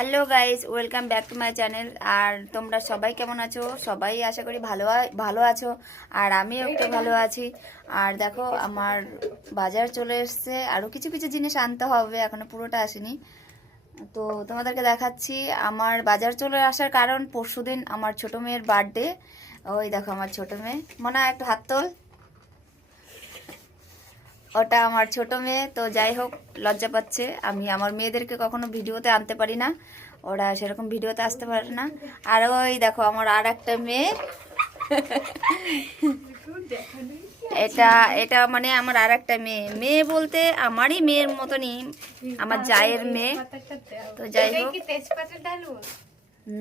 Hello guys, welcome back to my channel. আর তোমরা সবাই কেমন আছো? সবাই আশা করি ভালো আছো। আর আমিও একটু ভালো আছি। আর দেখো, আমার বাজার চলে এসছে, আরও কিছু কিছু জিনিস আনতে হবে, এখনো পুরোটা আসেনি। তো তোমাদেরকে দেখাচ্ছি। আমার বাজার চলে আসার কারণ, পরশুদিন আমার ছোট মেয়ের বার্থডে। ওই দেখো আমার ছোট মেয়ে, মনে হয় একটু হাত তোল। ওটা আমার ছোট মেয়ে। তো যাই হোক, লজ্জা পাচ্ছে। আমি আমার মেয়েদেরকে কখনো ভিডিওতে আনতে পারি না, ওরা সেরকম ভিডিওতে আসতে পারে না। আর ওই দেখো আমার আর একটা মেয়ে, এটা এটা মানে আমার আর একটা মেয়ে। মেয়ে বলতে আমারই মেয়ের মতনই, আমার জায়ের মেয়ে। তো যাই হোক,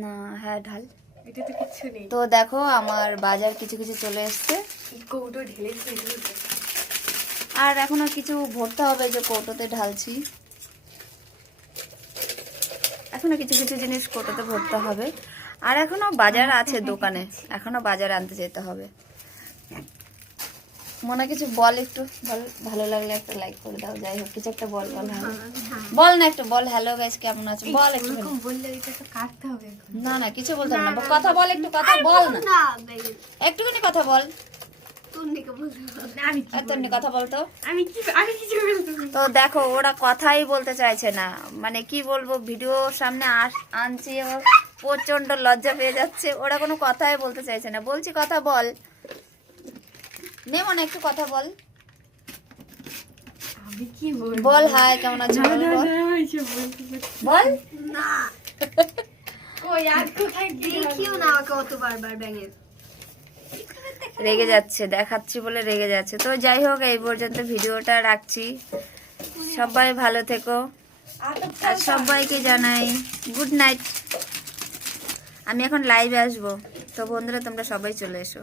না হ্যাঁ ঢাল। তো দেখো আমার বাজার কিছু কিছু চলে এসছে, আর এখনো কিছু ভরতে হবে, যে কৌটোতে ঢালছি। এখনো কিছু কিছু জিনিস কৌটোতে ভরতে হবে। আর এখনো বাজার আছে দোকানে, এখনো বাজার আনতে যেতে হবে। মনে কিছু বল, একটু বল, ভালো লাগলে একটা লাইক করে দাও। যাই হোক, কিছু একটা বল, বল না, একটু বল। হ্যালো গাইস, কেমন আছো বল একটু। না না, কিছু বলতে হবে না, কথা বল, একটু কথা বল না, একটুখানি কথা বল। কথা বলতো। তো দেখো, ওরা কথাই বলতে চাইছে না, মানে কি বলবো, ভিডিওর সামনে আনছি, প্রচন্ড লজ্জা পেয়ে যাচ্ছে। ওরা কোনো কথাই বলতে চাইছে না। বলছি কথা বল, নে মনে একটু কথা বল। বল হাই, কেমন আছো বল না। রেগে যাচ্ছে, দেখাচ্ছি বলে রেগে যাচ্ছে। তো যাই হোক, এই পর্যন্ত ভিডিওটা রাখছি। সবাই ভালো থেকো, আর সবাইকে জানাই গুড নাইট। আমি এখন লাইভে আসবো, তো বন্ধুরা তোমরা সবাই চলে এসো।